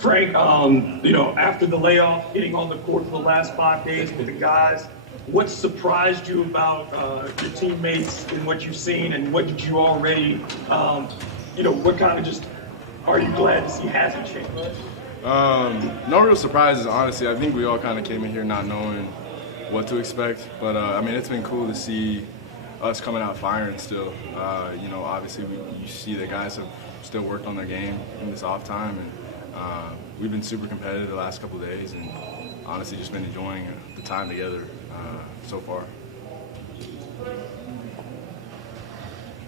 Frank, after the layoff, getting on the court for the last 5 days with the guys, what surprised you about your teammates and what you've seen, and what did you already, what kind of just are you glad to see hasn't changed? No real surprises, honestly. I think we all kind of came in here not knowing what to expect, but it's been cool to see us coming out firing still. Obviously you see the guys have still worked on their game in this off time, and we've been super competitive the last couple of days, and honestly just been enjoying the time together so far.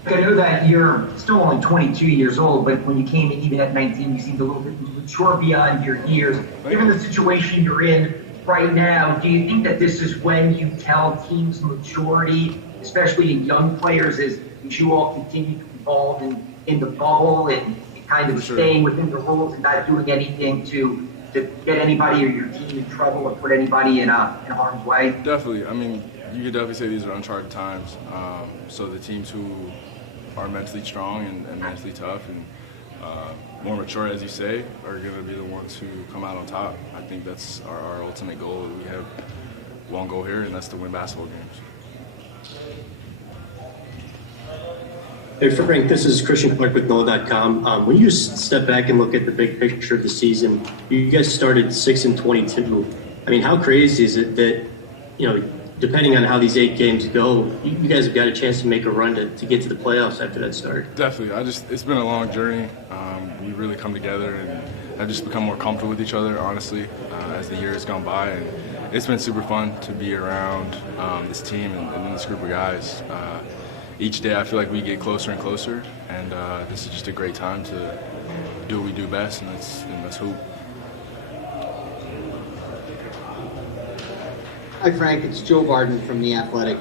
I know that you're still only 22 years old, but when you came in even at 19, you seemed a little bit mature beyond your years. Given the situation you're in right now, do you think that this is when you tell teams maturity, especially in young players, as you all continue to evolve in the bubble and kind of staying within the rules and not doing anything to get anybody or your team in trouble or put anybody in harm's way? Definitely. You could definitely say these are uncharted times. So the teams who are mentally strong and mentally tough and more mature, as you say, are going to be the ones who come out on top. I think that's our ultimate goal. We have one goal here, and that's to win basketball games. Hey Frank, this is Christian Clark with NOLA.com. When you step back and look at the big picture of the season, you guys started 6-22. How crazy is it that, depending on how these 8 games go, you guys have got a chance to make a run to get to the playoffs after that start? Definitely. It's been a long journey. We've really come together and have just become more comfortable with each other, honestly, as the year has gone by. And it's been super fun to be around this team and this group of guys. Each day I feel like we get closer and closer, and this is just a great time to do what we do best, and that's hoop. Hi Frank, it's Joe Barden from The Athletic.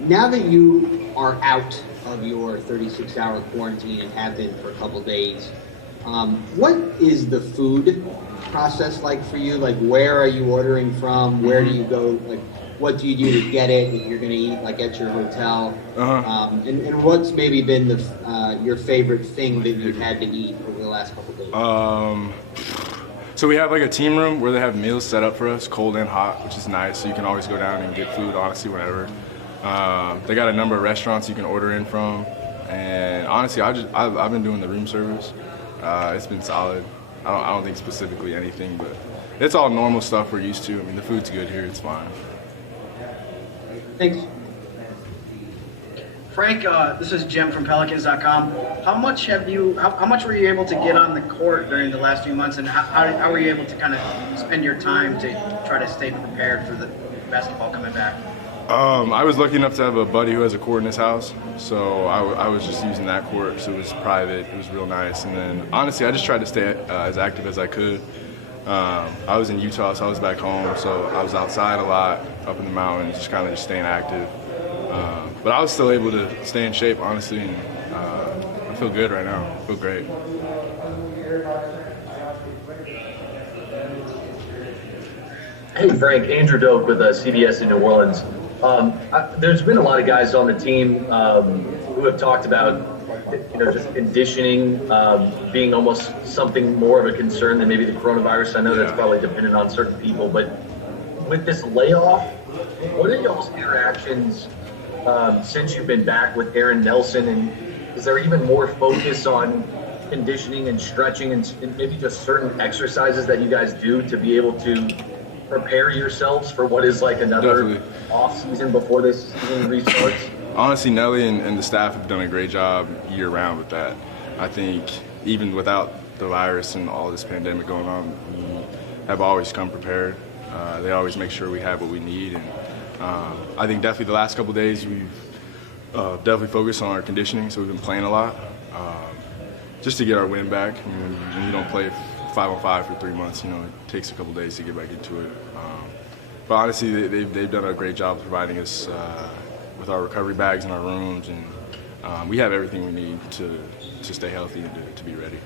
Now that you are out of your 36-hour quarantine and have been for a couple days, what is the food process like for you? Like, where are you ordering from? Where do you go? Like, what do you do to get it if you're going to eat like at your hotel? And what's maybe been your favorite thing that you've had to eat over the last couple days? So we have like a team room where they have meals set up for us, cold and hot, which is nice. So you can always go down and get food, honestly, whenever. They got a number of restaurants you can order in from. And honestly, I've been doing the room service. It's been solid. I don't think specifically anything, but it's all normal stuff we're used to. The food's good here, it's fine. Thanks. Frank, this is Jim from Pelicans.com. How much were you able to get on the court during the last few months, and how were you able to kind of spend your time to try to stay prepared for the basketball coming back? I was lucky enough to have a buddy who has a court in his house, so I was just using that court, so it was private, it was real nice. And then honestly, I just tried to stay as active as I could. I was in Utah, so I was back home, so I was outside a lot, up in the mountains, just kind of staying active. But I was still able to stay in shape, honestly, and I feel good right now. I feel great. Hey Frank, Andrew Doak with CBS in New Orleans. There's been a lot of guys on the team who have talked about, just conditioning being almost something more of a concern than maybe the coronavirus. I know that's probably dependent on certain people, but with this layoff, what are y'all's interactions since you've been back with Aaron Nelson, and is there even more focus on conditioning and stretching and maybe just certain exercises that you guys do to be able to prepare yourselves for what is like another off season before this season restarts? Honestly, Nelly and the staff have done a great job year round with that. I think even without the virus and all this pandemic going on, we have always come prepared. They always make sure we have what we need, and I think definitely the last couple of days we've definitely focused on our conditioning, so we've been playing a lot just to get our wind back. When you don't play 5-on-5 for 3 months, it takes a couple of days to get back into it. But honestly, they've done a great job providing us with our recovery bags in our rooms, and we have everything we need to stay healthy and to be ready.